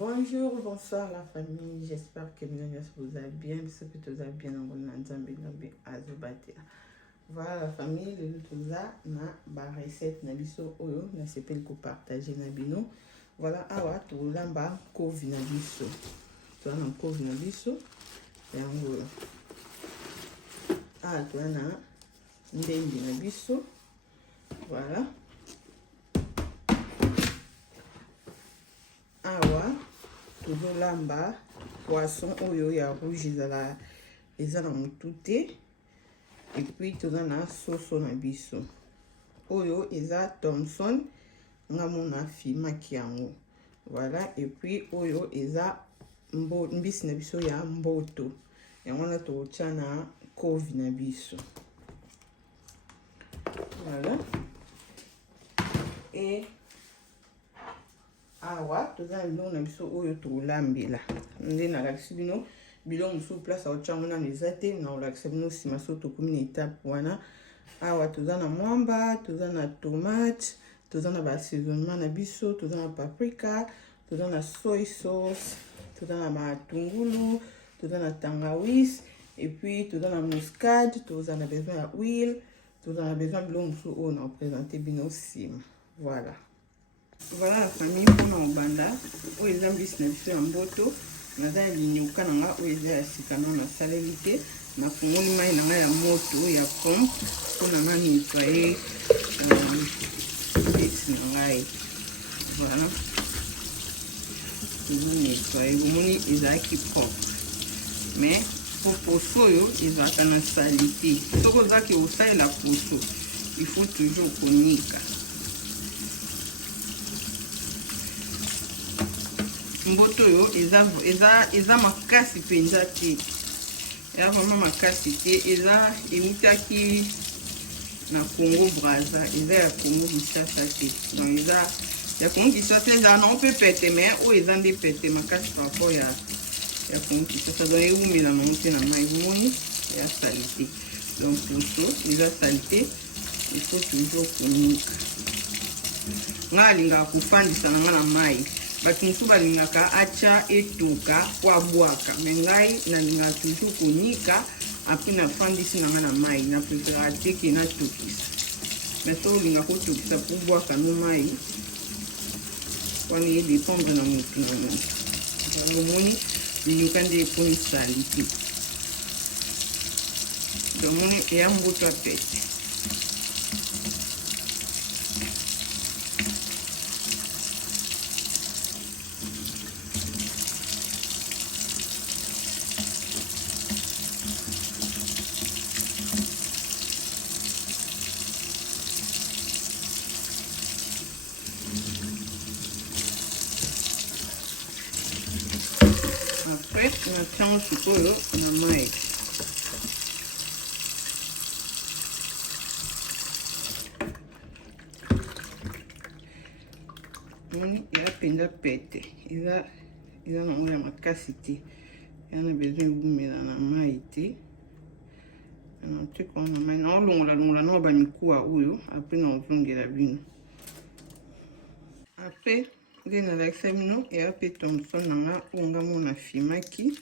Bonjour, bonsoir la famille, j'espère que vous allez bien, que vous allez bien. Voilà la famille, le na recette na biso oyo na sepeli ko partager na bino. Voilà awa to lamba Nkovi na biso. To na Nkovi na biso. Yango to na ndembi na biso. Voilà. Awa to lamba poisson oyo ya rouge ezala mutu te. Et puis toza na soso na biso oyo eza Thompson ngamona filmaki yango. Voilà, et puis oyo eza mbisi na biso ya mboto yango na totia na Nkovi na biso. Voilà, et awa toza biloko na biso oyo tolambela nde na lakisi bino biloko mosusu place aotia ngo nano eza te, na olakisa bino nsima so tokomi na etape wana. Awa toza na mwamba, toza na tomate, toza na baassaisonnement na biso, toza na paprika, toza na soy sauce, toza na matungulu, toza na tangawizi, et puis toza na muscade, toza na besoin ya huile, toza na besoin biloko mosusu oyo na représente bino nsima. Voilà. Voilà la famille mpona obanda oyo eza mbisi na biso ya mboto. Naza linyuka na nga oyo eza ya sika na saleli te. Nafungoli mai na nga ya moto ya pompe mpona nga nettoyer mbisi na ngai. Voilà, tozo nettoyer bomoni ezalaki propre, mais po poso oyo ezalaka na sali te. Soki ozalaki osalela poso il faut toujours konika. Mboto yo eza makasi penza te, eza vraiment makasi te, eza emutaki na Congo Brazza, eza ya Congo Kinshasa te. Donc eza ya Congo Kinshasa eza na mpe pete, mais oyo eza nde pete makasi par rapport ya Congo Kinshasa. Donc eumela nango te na mai moni ya sali te. Donc poso eza sali te, il faut toujours konika. Nga alingaka kofandisa na nga na mai. Bato mosusu balingaka atia etoka po abwaka, me ngai nalingaka toujours konika apres nafandisi na nga na mai. Na prefera te ke natokisa, me so olingaka otokisa po bwaka no mai wana edépendre na motu na moi. Omoni linyuka nde eponi sali te. Domoni eya mboto ya pete. Après, on a sikoyo na mai. Moni ya penda pete. Eza nango ya makasi te. Ya na besoin ebumela na mai te. Na teko na mai na olongola na ba mikuwa oyo après na ozongela bino. Après nde nalakisa bino eya pe Thompson na nga oyo nga mona filmaki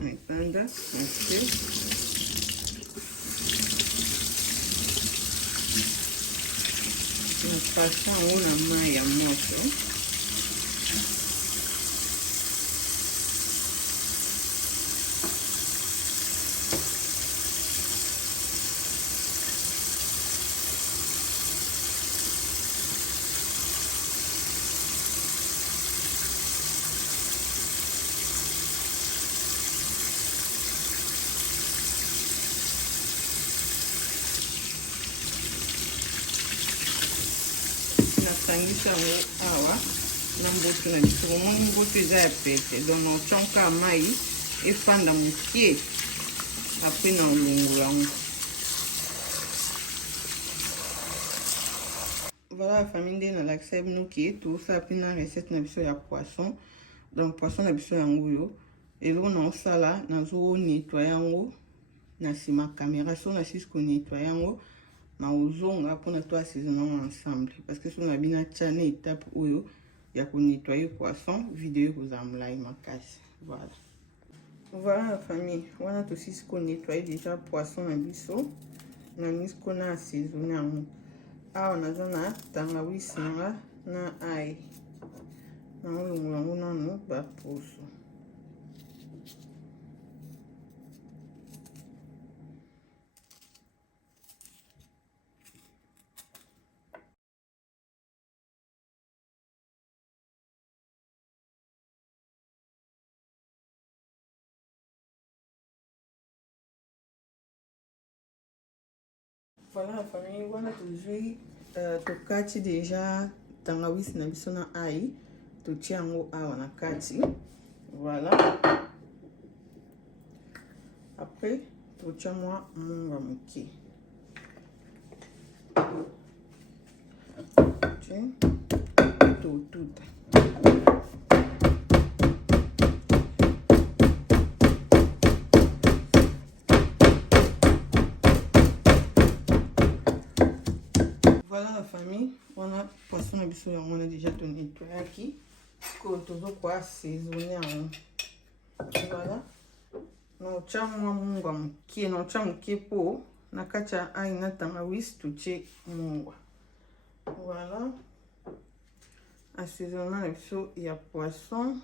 na epanda na se. Napasa yango na mai ya moto. Nasangisa yango awa na mboto na biso. Omoni mboto eza ya pete, donc naotionka mai efanda mokie apres na olongola yango. Voilà la famille nde nalakisa bino ke tosala mpe na recette na biso ya poisson. Donc poisson na biso yango yo eloko naosala nazo nettoyer yango na nsima caméra. So nasisi ko nettoyer yango na ozonga mpona to assaisonner ensemble, parce que so na bina tia na étape oyo ya ko nettoyer poisson vidéo ko zamulai makasi. Voilà la famille, on a aussi ce qu'on nettoie déjà poisson na biso na misko na assaisonné yango. Awa naza na tangawizi nanga na ail na olongola yango nano baposo. Voilà la famille, on a toujours tokati déjà tangawizi na biso na ail totia yango awa na kati. Voilà, après totia mwa munga moke totuta. Voilà la famille, on a poisson na biso yango na déjà to nettoyaki ko tozo kwa assaisonner yango. Voilà, na otia mwa munga moke, na otia moke po na kati ya ail na tangawizi totie munga. Voilà, assaisonnement na biso ya poisson.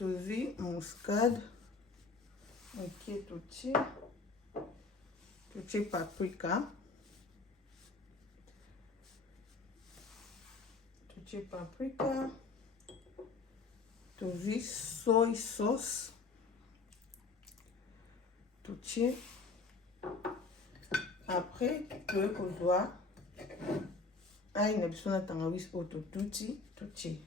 Tozi muscade, ok, totie paprika, tozi soy sauce, totie. Après tokozwa ail na biso na tangawizi oyo totuti totie.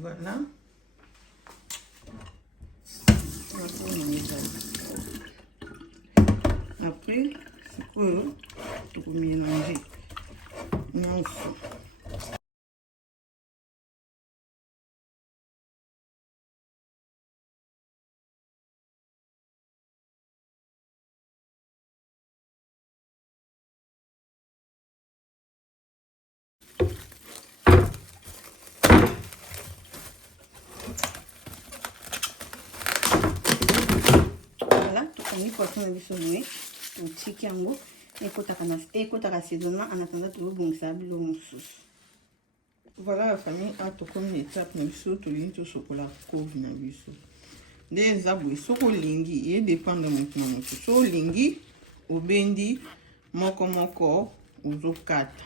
Voilà. Après, c'est quoi? Tu peux mélanger. Non. Ni poisson na biso boye totiki yango ekotaka assaisonnement en attendant tobongisa biloko mosusu. Voilà la famille, tokomi na étape na biso tolingi tosokola Nkovi na biso nde eza boye. Soki olingi ye dépendre moto na moto, so olingi obendi moko ozokata,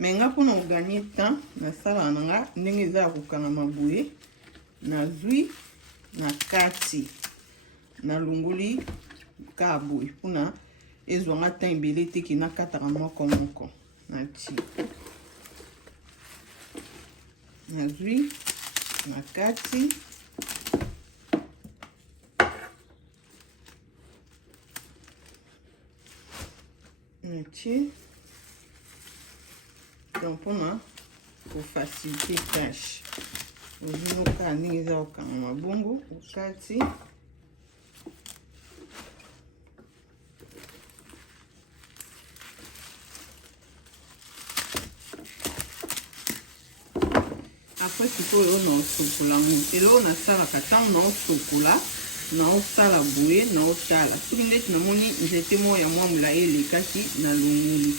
me nga mpona oganye temps nasala na nga ndenge eza ya kokangama boye, nazwi na kati na longoli ka boye mpona ezwanga temps ebele teke nakataka moko nati nazwi na kati natie donc mpona kofacilite tâche. Ozwi nokaa ndenge eza kokangama bongo okati. Après sikoyo naosokola ngo eloko nasalaka ntango naosokola naosala boye naotala soki ndeti namoni nzete moko ya mwa molai elekaki na longoli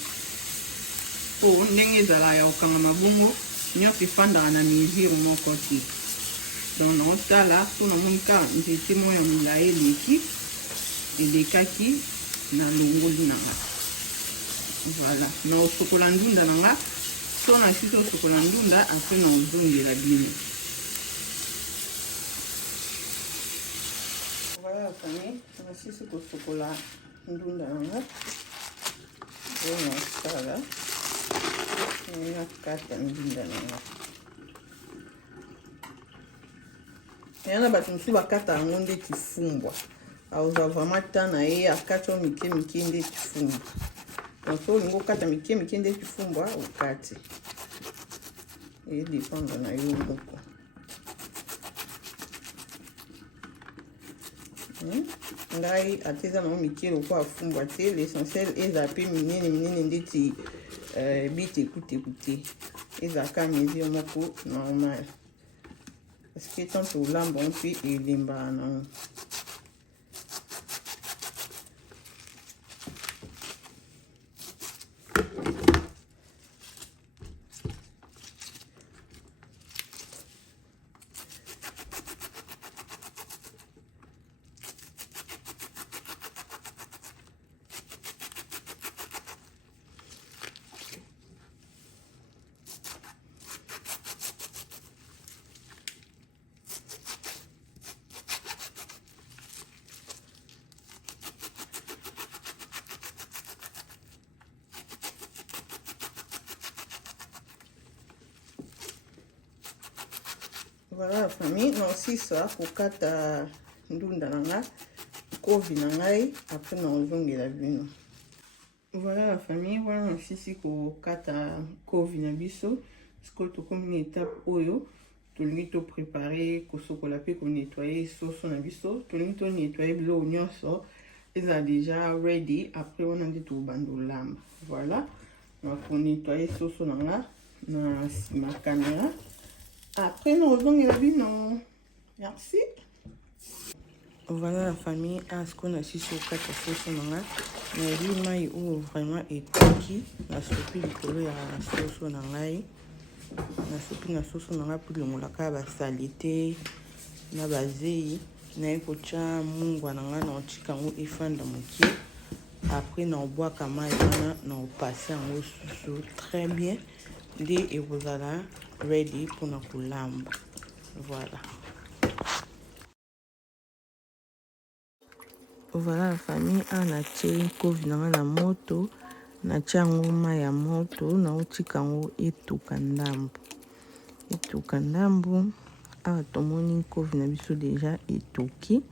po ndenge ezala ya kokangama bongo nyonso efandaka na mesure moko te. Donc naotala po namoni kaka nzete moko ya molai elekaki na longoli nanga. Voilà, naosokola ndunda nanga. So na sisi osokola ndunda apres na ozongela bino. Voilà famille, na sisi kosokola ndunda nanga oyo nasala nakata ndunda nanga. Yana bato mosusu bakata yango ndeti fumbwa, aozwa vraiment temps na ye akati oyo mike mike nde tifumba. Donc so olingi okata mike mike nde tifumba okati edépendre na yo moko. Ngai ate eza nango mike loko afumbwa te, l'essentiel eza pe minene minene ndeti bitekuteku te, ezaka mesure moko normal parce que tant tolamba mpe elembaka nango. Voilà la famille, non si ça kokata ndunda nanga Nkovi na ngai après na ozongela bino. Voilà la famille, wana sisi kokata Nkovi na biso siko tokomi na étape oyo tolingi to préparer kosokola pe ko nettoyer soso na biso, tolingi to nettoyer biloko nyonso eza déjà ready, après wana nde tobanda olamba. Voilà, na ko nettoyer soso nanga na sima caméra. Après, nous revenons à la vie, non. Merci. Voilà la famille, à ce qu'on a su sur 4 sauces. Mais lui, maï ou vraiment est qui la soupe du color à la sauce en anglais. La soupe na sauce en anglais pour le moulaka, la salité, la basée, na ekocha mungwa nanga na ochika ngo efanda mokie. Après, na bois kama yana na passer en sous très bien. Dès et vous allez ready pour notre lambe. Voilà. Voilà la famille, on a tiré Nkovi na moto, na chango ma ya moto, na utikango etuka ndambo. Etuka ndambo, a tomoni Nkovi na biso déjà etuki.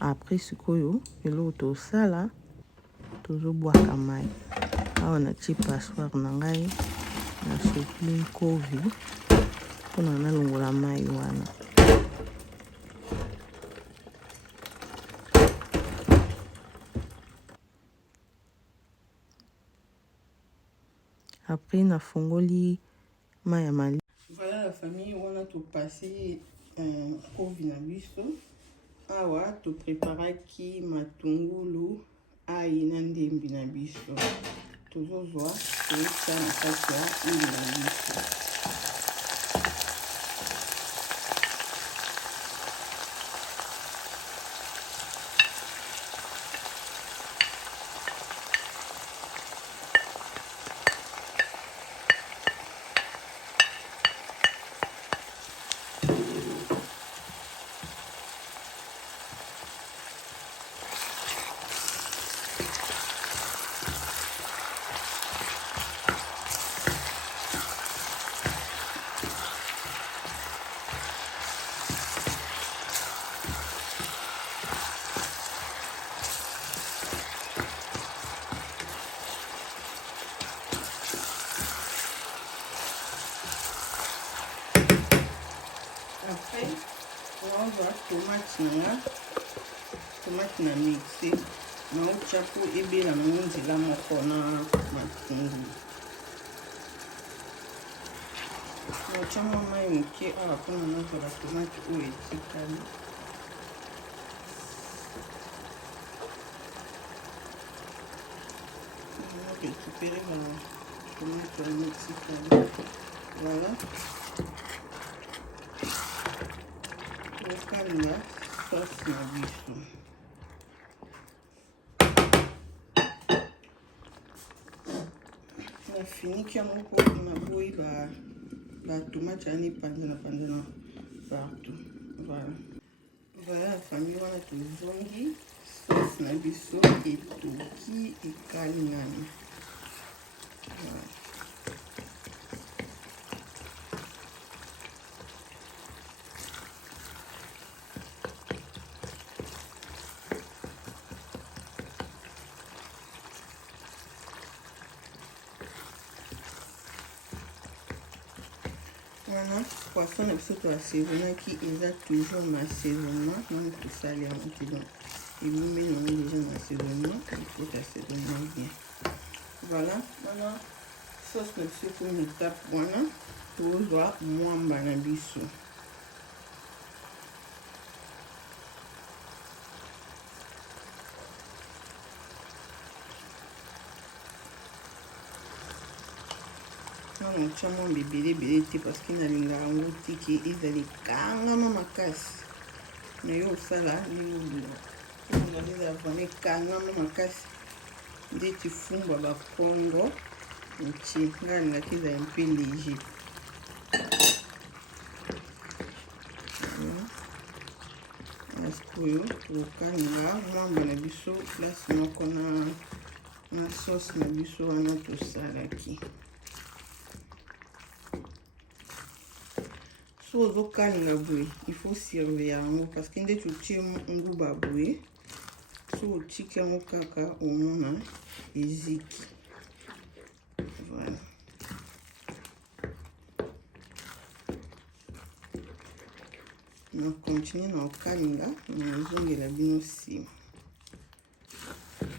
Après sikoyo, eloko tosala, tozobwaka mai. Awa na ti passoire na ngai, na sopi Nkovi, mpona nalongola mai wana. Après na fongoli mai ya mali. Voilà la famille, on a tout passé Nkovi na biso. Awa to préparaki matungulu ai na ndembi na biso. Tozozwa toyeka na kati ya ili na biso. Après, on va tomate na mixé. Na uchapo ebe la monzi la moko na matungulu. Na chama mai muke awa kuna nazo la tomate o etikali. On va récupérer la tomate mexicaine. Voilà. Okanga sauce na biso. Na fini kia moko na boyi ba tomate ani panzana partout. Voilà. Voilà la famille wana tozongi sauce na biso etoki ekalingani. Voilà. Voilà, poisson na biso to assaisonnaki eza toujours na assaisonnement donc tosali yango te donc ebimi nango déjà na assaisonnement il faut assaisonnement bien. Voilà, wana sauce na biso ekomi na étape wana tozwa mwamba na biso. On tient mon bébé parce qu'il a une garantie qui est allé kangama makasi. Mais yo sala ni on a des abonnés kangama makasi. Dès tu fumba ba Congo, tu prends la qui est un peu léger. Askoyo okanga mwamba na biso place moko na sauce na biso wana tosalaki. So ozokalinga boye il faut surveiller yango parce que nde totie nguba boye so otiki yango kaka omona eziki. Voilà. Na continue na okalinga na ezongela bino nsima.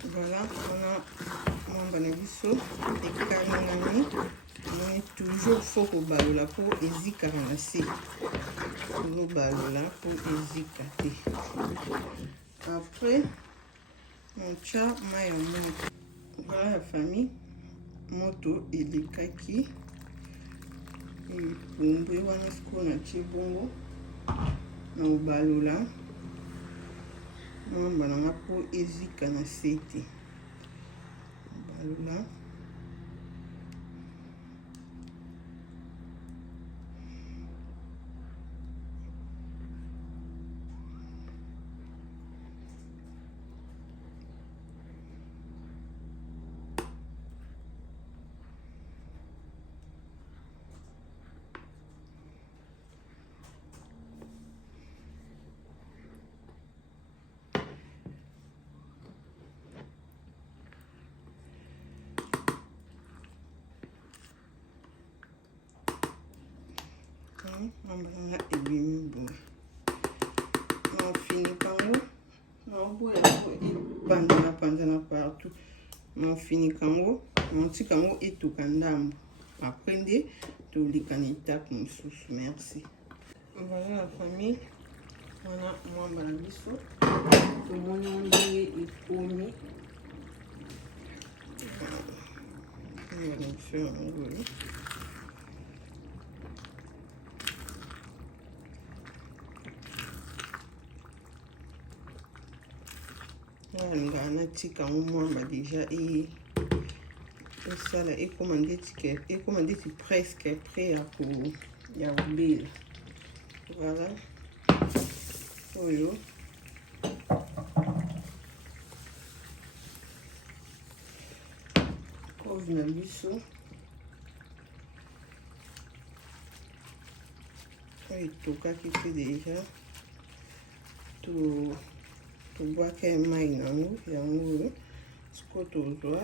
Voilà, on a mwamba na biso ekalingami. Mais toujours faut que balola pour ezika na se. Toujours balola pour ezika te. Après, on tient maille en moto. Voilà la famille. Moto elikaki. Et pombe wana sko na chibongo. Na balola. Mwamba na pour ezika na se te. Balola. Mambanga ebimi boye na finikango na boya panzana partout na finikango na tikango etuka ndambo après nde tolika na étape mosusu. Merci. Voilà la famille, wana mwamba na biso tomoni ndenge ekomi. On va donc faire un boulot. Ngana tika mwamba déjà et ça là est commandé presque prêt pour ya belle. Voilà. Oyo. Nkovi na biso. Et tokaki fait déjà tout tobwaka mai nango yango siko tozwa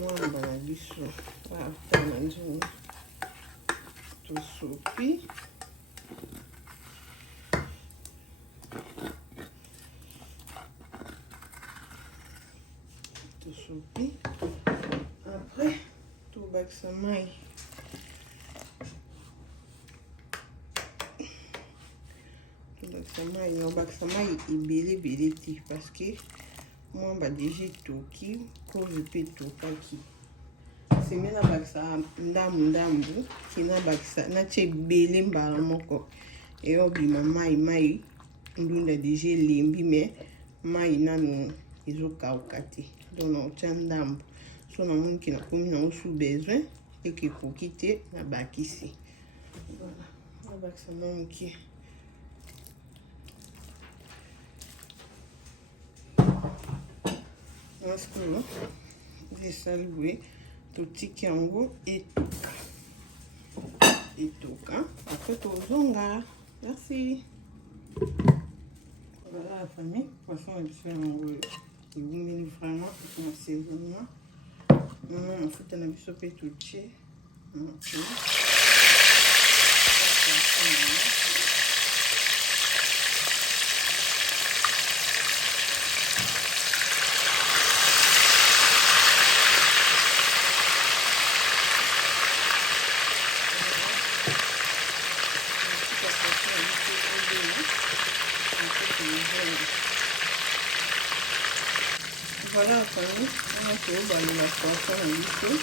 mwamba na biso ata na nzungu tosopi après tobakisa mai bakisa mai ebele te parce que mwamba déjà toki kovi mpe tokaki semena bakisa ndambu kina bakisa natie ebele mbala moko eyobima mai ndunda déjà elembi mais mai nano ezokauka te donc naotya ndambu so namoni ke nakomi nango su besoin ekekoki te nabakisi. Voilà, nabakisa namokie naskolo esali boye totiki yango etoka après tozonga. Merci. Voilà la famille, poisson na biso yango ebungeli vraiment na assaisonnement. Mafuta na biso mpe totie Voilà, famille, on va faire la poisson à l'huile.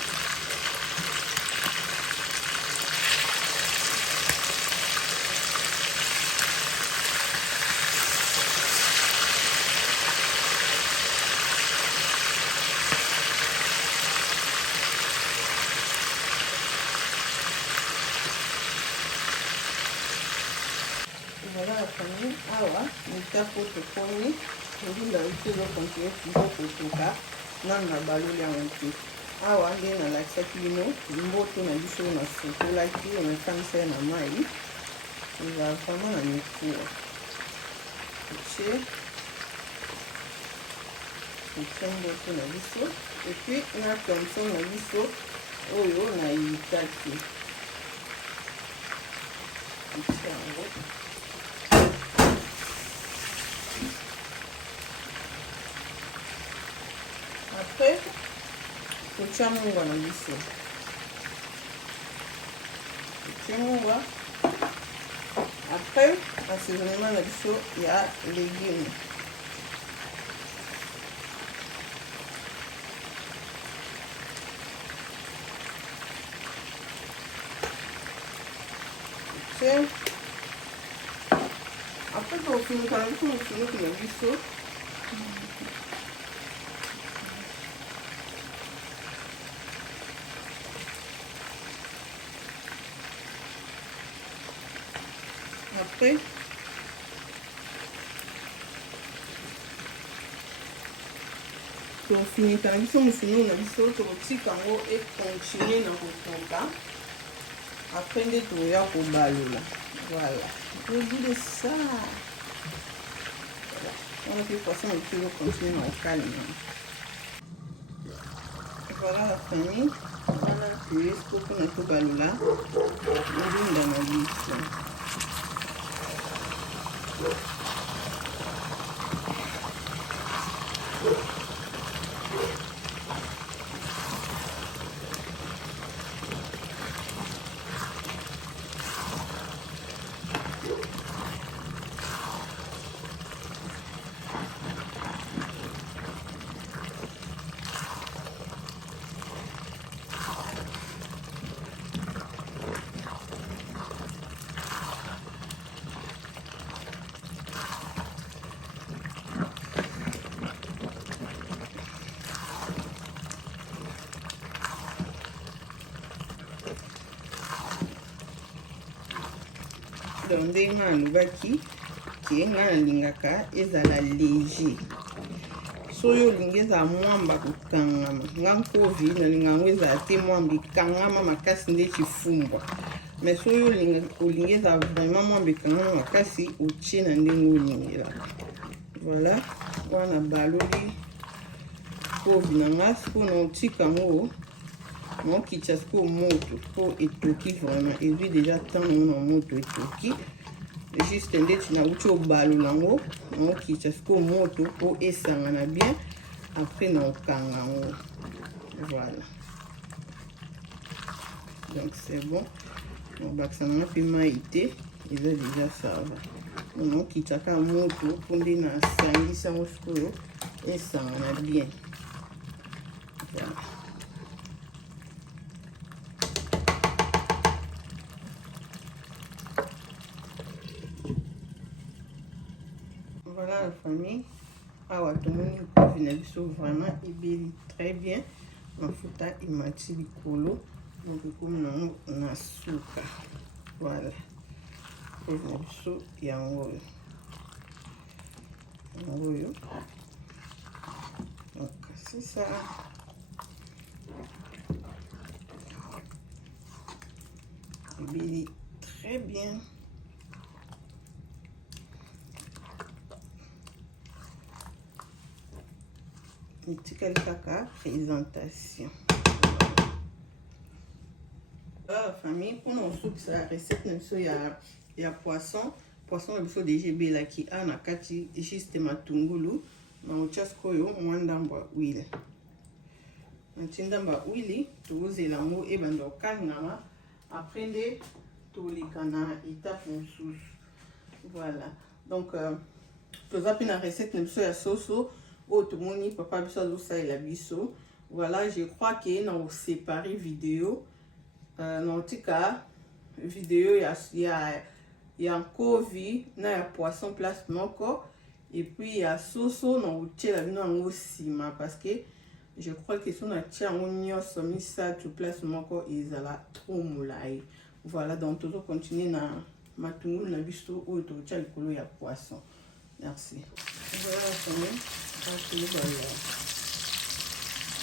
Voilà la famille, awa, nitapo tokoni, ndula utilo kontinue kutoka nana baloli yango te. Awa nde nalakisaki bino mboto na biso nasukolaki nakanisa ye na mai eza vraiment na mikuwa otie mboto na biso epuis na thomson na biso oyo nayitaki otie yango. Après, kotia mungwa na biso. Kotia mungwa. Après, assaisonnement na biso ya légumes. Kotia. Après, tokofunika na biso mosunuku na biso. Après, tofinika na biso mosunuku na biso tokotika yango ekontinue na kokoka. Après nde toya kobalola. Voilà. Je dis de ça. Voilà. On va faire poisson et puis on continue au calme. Voilà la famille. Voilà que ce qu'on a tout balola. On vient dans ma liste. Ndenge nalobaki ke nga nalingaka ezala léger. Soki olingi ezala mwamba kokangama, nga Nkovi nalinga yango ezala te mwamba ekangama makasi nde chifumbwa. Mais soki olingi ezala vraiment mwamba ekangama makasi otie na ndenge olingelaka. Voilà, wana baloli Nkovi na nga sikoyo naotika yango naokitisa sikoyo moto po etoki vraiment ezwi déjà ntango na moto etoki. Juste ndeti nauti obalola yango naokitisa sikoyo moto po esangana bien. Après naokanga yango. Voilà, donc c'est bon. Nabakisa nanga mpe mai te eza déjà ça va. Naokitaka moto po nde nasangisa yango sikoyo esangana bien. Voilà. Voilà la famille. Awa tomoni Nkovi na biso vraiment ebeli très bien. Mafuta emati likolo. Donc ekomi nango na suka. Voilà. Nkovi na biso yango oyo. Yango oyo. Donc c'est ça. Ebeli très bien. Etikali kaka présentation. Voilà famille, pour nous la recette na biso ya ya poisson. Poisson na biso déjà ebelaki a na kati juste matungulu na otia sikoyo mwa ndambo ya huile. Natie ndambo ya huile tozela yango ebanda okangama après nde toleka na étape mosusu. Voilà, donc toza pe na recette na biso ya soso oyo tomoni papa biso azosalela biso. Voilà, je crois que na séparer vidéo na tika vidéo ya Nkovi na ya Poisson place moko et puis ya soso na otiela bino yango sima parce que je crois que si on a tia yango nyonso misatu place moko ezala trop molai. Voilà, donc tozo continuer na matungulu na biso oyo totia likolo ya poisson. Merci. Voilà la famille.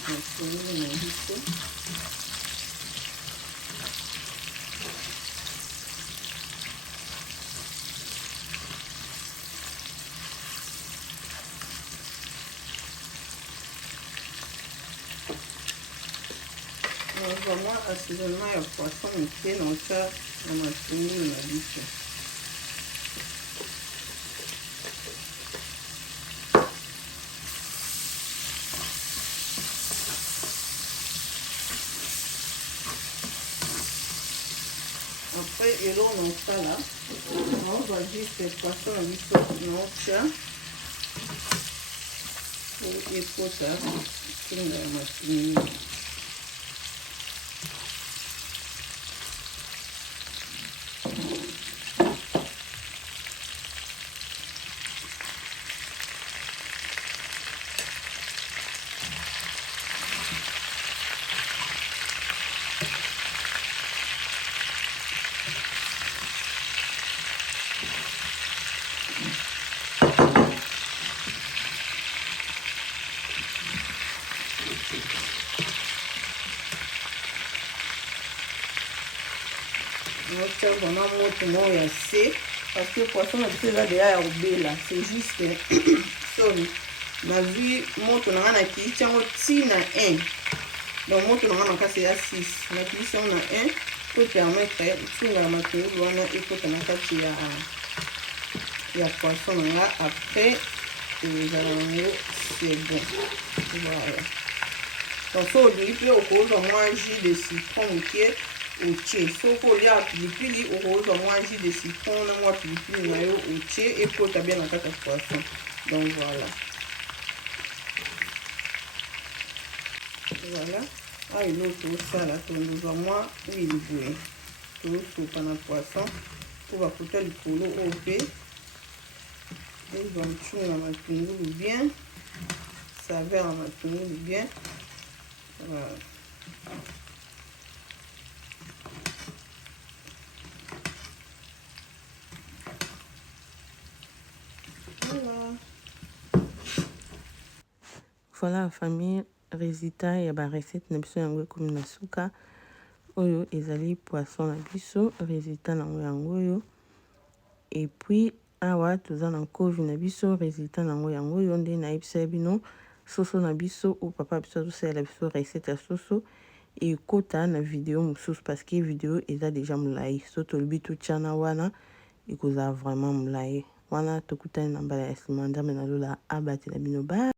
Matungulu na biso. Vraiment assaisonnement ya poisson moke na otia na matungulu na biso. Après elongo na osala naozwa juste poisson na biso na otia po ekota kinga ya matungulu. Tiens vraiment moto ya C parce que poisson na biso eza deya ya kobela, c'est juste sorry na vu moto na nga na kisi yango ti na 1 donc moto na nga makasi ya 6 na kisi yango na 1 po permettre ntunga ya matungulu wana ekota na kati ya poisson na nga après ezala yango c'est bon. Voilà, donc so olii mpe okozwa mwa jus de citron moke otie soko olia pilipili okozwa mwa jus de citron na mwa pilipili na yo otie ekota bien na kati ya poisson. Donc voilà, voilà ayo elo tosala tondozwa mwa huile boye tosopa na poisson po bakota likolo oyo mpe ezwa mchungu na matungulu bien, saveur ya matungulu bien. Voilà. Voilà la famille, résultat ya ba recette na biso yango ekomi na suka oyo ezali poisson na biso, résultat nango yango oyo. Et puis awa toza na Nkovi na biso, résultat nango yango oyo nde nayebisa bino. Soso na biso o papa biso azosalela biso recette ya soso ekota na video mosusu parce que video eza déjà molai, so tolobi totia na wana ekozala vraiment molai. Wana tokutani na mbala ya nsima, nzambe nalola abatela bino ba.